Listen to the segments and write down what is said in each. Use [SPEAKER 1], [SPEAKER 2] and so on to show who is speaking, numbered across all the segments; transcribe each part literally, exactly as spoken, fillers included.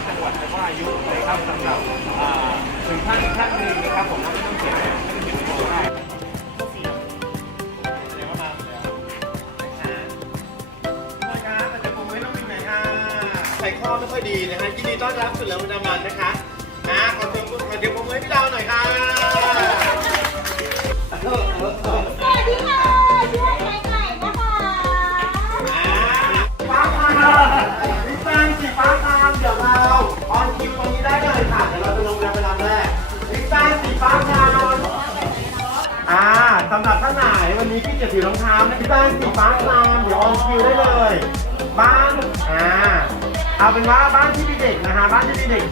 [SPEAKER 1] จังหวัดแล้วก็อายุเลยครับสำหรับถึงท่านท่านหนึ่งนะครับผมไม่ต้องเขียนไม่ต้องเขียนตัวได้เดี๋ยวมาแล้วนะครับแต่ผมไม่ต้องเป็นไหนอ่ะใส่ข้อไม่ค่อยดีนะฮะยินดีต้อนรับสู่เรื่องประจำวันนะคะนะขอเสียงขอเสียงผมให้พี่ดาวหน่อยค่ะ
[SPEAKER 2] สวัสดีค่ะช่วยไก่ไก่นะคะ
[SPEAKER 1] ฟ้าคามพี่แป้งสีฟ้าคามเดี๋ยวเราออนคิวตรงนี้ได้เลยค่ะเดี๋ยวเราจะลงเรือไปลำแรกพี่แป้งสีฟ้าคามอ่าสำหรับท่านไหนวันนี้พี่จะถือรองเท้านะพี่แป้งสีฟ้าคามเดี๋ยวออนคิวได้เลยบ้านอ่าเอาเป็นว่าบ้านที่มีเด็กนะฮะบ้านที่มีเด็ก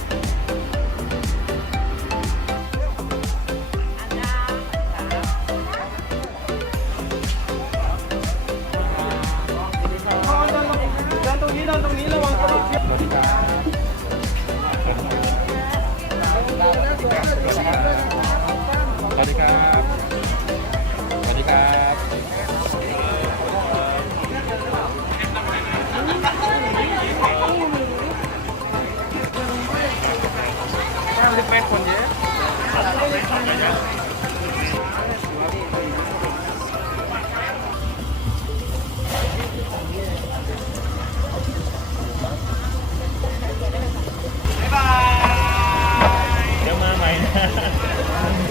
[SPEAKER 1] ตรงนี้ระวังกระโดดเชือกสวัสดีครับสวัสดีครับสวัสดีครับแค่ลิฟต์แม่คนเยอะเดี๋ยวมาใหม่นะ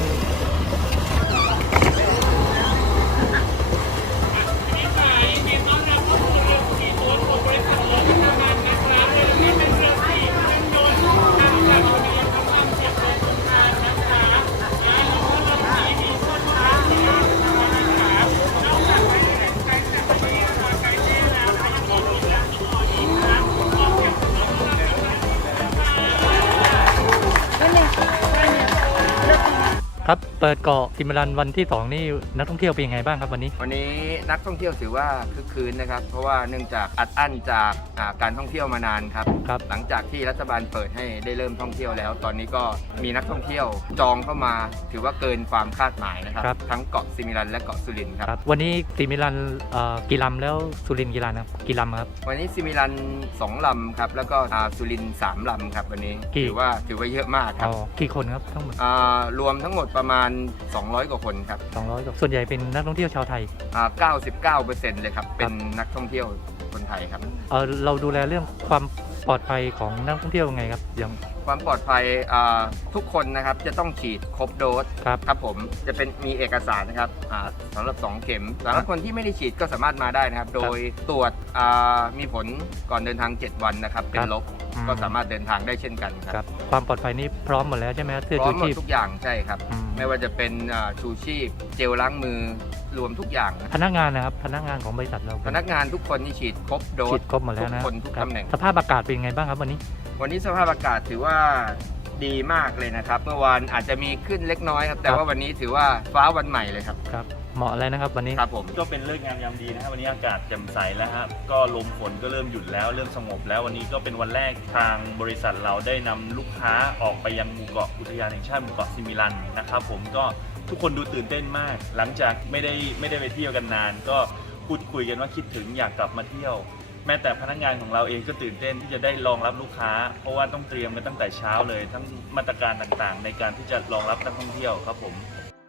[SPEAKER 3] ครับเปิดเกาะสิมิลันวันที่สองนี่นักท่องเที่ยวเป็นยังไงบ้างครับวันนี้
[SPEAKER 4] วันนี้นักท่องเที่ยวถือว่าคึกคืนนะครับเพราะว่าเนื่องจากอัดอั้นจากการท่องเที่ยวมานานครับ
[SPEAKER 3] ครับ
[SPEAKER 4] หลังจากที่รัฐบาลเปิดให้ได้เริ่มท่องเที่ยวแล้ว ตอนนี้ก็มีนักท่องเที่ยวจองเข้ามาถือว่าเกินความคาดหมายนะครับทั้งเกาะสิมิลันและเกาะสุรินทร์ครับ
[SPEAKER 3] วันนี้สิมิลันกี่ลำแล้วสุรินทร์กี่ลำครับกี่ลำครับ
[SPEAKER 4] วันนี้สิมิลันสองลำครับแล้วก็สุรินทร์สามลำครับวันนี้ถือว่าถือว่าเยอะมากครับ
[SPEAKER 3] กี่คนครับทั้งหมด
[SPEAKER 4] รวมทั้งหมดประมาณสองร้อยกว่าคนครับ
[SPEAKER 3] สองร้อยกว่าส่วนใหญ่เป็นนักท่องเที่ยวชาวไทย
[SPEAKER 4] อ่า เก้าสิบเก้าเปอร์เซ็นต์ เลยครับเป็นนักท่องเที่ยวคนไทยครับ
[SPEAKER 3] เออเราดูแลเรื่องความปลอดภัยของนักท่องเที่ยวยังไงครับอย่าง
[SPEAKER 4] ความปลอดภัยทุกคนนะครับจะต้องฉีดครบโดส
[SPEAKER 3] ครับ
[SPEAKER 4] ครับผมจะเป็นมีเอกสารนะครับสำหรับสองเข็มสำหรับคนที่ไม่ได้ฉีดก็สามารถมาได้นะครับโดยตรวจมีผลก่อนเดินทางเจ็ดวันนะครับเป็นลบก็สามารถเดินทางได้เช่นกันครับ
[SPEAKER 3] ความปลอดภัยนี้พร้อมหมดแล้วใช่ไหมครับเสื้อ
[SPEAKER 4] ชู
[SPEAKER 3] ชีพ
[SPEAKER 4] ทุกอย่างใช่ครับไม่ว่าจะเป็นชูชีพเจลล้างมือรวมทุกอย่าง
[SPEAKER 3] พนักงานนะครับพนักงานของบริษัทเรา
[SPEAKER 4] พนักงานทุกคนที่ฉีดครบโดส
[SPEAKER 3] ฉีดครบหมดแล้วนะ
[SPEAKER 4] ทุกคนทุกตำแหน่ง
[SPEAKER 3] สภาพอากาศเป็นยังไงบ้างครับวันนี้
[SPEAKER 4] วันนี้สภาพอากาศถือว่าดีมากเลยนะครับเมื่อวานอาจจะมีขึ้นเล็กน้อยครับแต่ว่าวันนี้ถือว่าฟ้าวันใหม่เลยครับ
[SPEAKER 3] ครับเหมาะเลยนะครับวันนี้
[SPEAKER 4] ครับผม
[SPEAKER 5] ก็เป็นเลิกงามยามดีนะครับวันนี้อากาศแจ่มใสแล้วครับก็ลมฝนก็เริ่มหยุดแล้วเริ่มสงบแล้ววันนี้ก็เป็นวันแรกทางบริษัทเราได้นำลูกค้าออกไปยังหมู่เกาะอุทยานแห่งชาติหมู่เกาะสิมิลันนะครับผมก็ทุกคนดูตื่นเต้นมากหลังจากไม่ได้ไม่ได้ไปเที่ยวกันนานก็พูดคุยกันว่าคิดถึงอยากกลับมาเที่ยวแม้แต่พนักงานของเราเองก็ตื่นเต้นที่จะได้รองรับลูกค้าเพราะว่าต้องเตรียมกันตั้งแต่เช้าเลยทั้งมาตรการต่างๆในการที่จะรองรับนักท่องเที่ยวครับผม